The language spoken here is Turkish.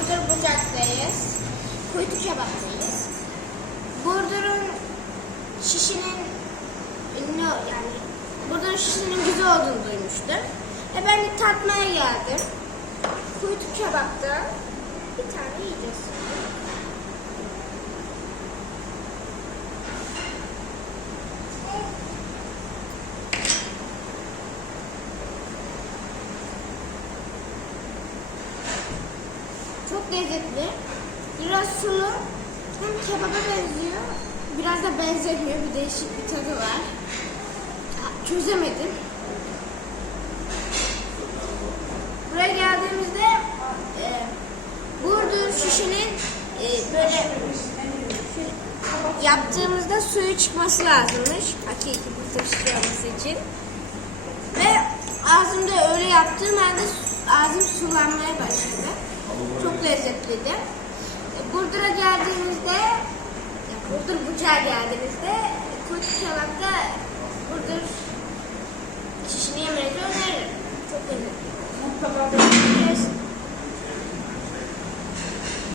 Burdur Bucak'tayız. Kuytu Kebap'tayız. Burdur'un şişinin ünlü yani Burdur'un şişinin güzel olduğunu duymuştum. Ve ben de tatmaya geldim. Kuytu Kebap'ta Çok lezzetli. Biraz sulu. Hem kebaba benziyor. Biraz da benzemiyor. Bir değişik bir tadı var. Çözemedim. Buraya geldiğimizde e, Burdur şişinin e, böyle yaptığımızda suyu çıkması lazımmış. Hakiki burdur şişi için. Ve ağzımda öyle yaptığım su- ağzım sulanmaya başladı. Lezzetliydi. E, Burdur'a geldiğimizde, Burdur Bucağa geldiğimizde kuytu kebapta